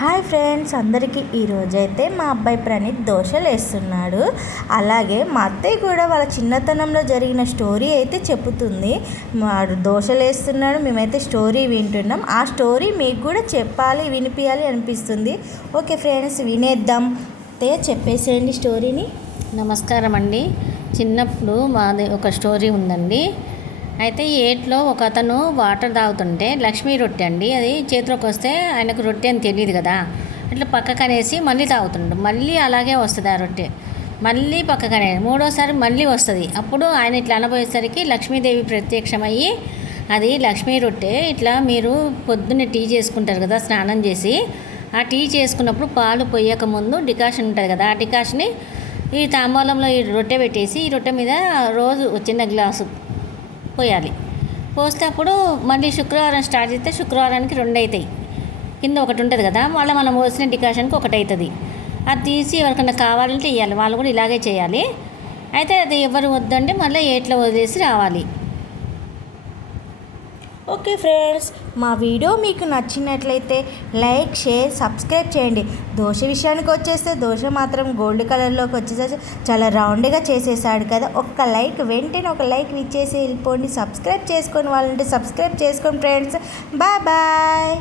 Hi friends అందరికీ ఈరోజైతే మా అబ్బాయి ప్రణీత్ దోశలు వేస్తున్నాడు. అలాగే మా అత్తయ్య కూడా వాళ్ళ చిన్నతనంలో జరిగిన స్టోరీ అయితే చెప్పుతుంది వాడు దోశలు వేస్తున్నాడు మేమైతే స్టోరీ వింటున్నాం. ఆ స్టోరీ మీకు కూడా చెప్పాలి వినిపించాలి అనిపిస్తుంది. ఓకే ఫ్రెండ్స్ వినేద్దాం. అత్తయ్య చెప్పేసేయండి స్టోరీని. నమస్కారం అండి చిన్నప్పుడు మాది ఒక స్టోరీ ఉందండి. అయితే ఏట్లో ఒక అతను వాటర్ తాగుతుంటే లక్ష్మీ రొట్టె అండి. అది చేతిలోకి వస్తే ఆయనకు రొట్టె అని తెలియదు కదా. ఇట్లా పక్కకు అనేసి మళ్ళీ తాగుతుండు. మళ్ళీ అలాగే వస్తుంది ఆ రొట్టె. మళ్ళీ పక్కకనే మూడోసారి మళ్ళీ వస్తుంది. అప్పుడు ఆయన ఇట్లా అనబోయేసరికి లక్ష్మీదేవి ప్రత్యక్షమయ్యి అది లక్ష్మీ రొట్టె ఇట్లా మీరు పొద్దున్నే టీ చేసుకుంటారు కదా స్నానం చేసి. ఆ టీ చేసుకున్నప్పుడు పాలు పోయక ముందు డికాషన్ ఉంటుంది కదా ఆ డికాషన్ని ఈ తాంబూలంలో ఈ రొట్టె పెట్టేసి ఈ రొట్టె మీద రోజు చిన్న గ్లాసు పోయాలి. పోసినప్పుడు మళ్ళీ శుక్రవారం స్టార్ట్ చేస్తే శుక్రవారానికి రెండు అవుతాయి కింద ఒకటి ఉంటుంది కదా మళ్ళీ మనం పోసిన డికాషన్కి ఒకటి అవుతుంది అది తీసి ఎవరికైనా కావాలంటే ఇవ్వాలి వాళ్ళు కూడా ఇలాగే చేయాలి. అయితే అది ఎవరు వద్దంటే మళ్ళీ ఏట్లో వదిలేసి రావాలి. ఓకే ఫ్రెండ్స్ మా వీడియో మీకు నచ్చినట్లయితే లైక్ షేర్ సబ్స్క్రైబ్ చేయండి. దోశ విషయానికి వచ్చేస్తే దోశ మాత్రం గోల్డ్ కలర్లోకి వచ్చేసరికి చాలా రౌండ్గా చేసేసాడు కదా. ఒక్క లైక్ వెంటనే ఒక లైక్ ఇచ్చేసి వెళ్ళిపోండి. సబ్స్క్రైబ్ చేసుకొని వాళ్ళంటే సబ్స్క్రైబ్ చేసుకోండి ఫ్రెండ్స్. Bye bye.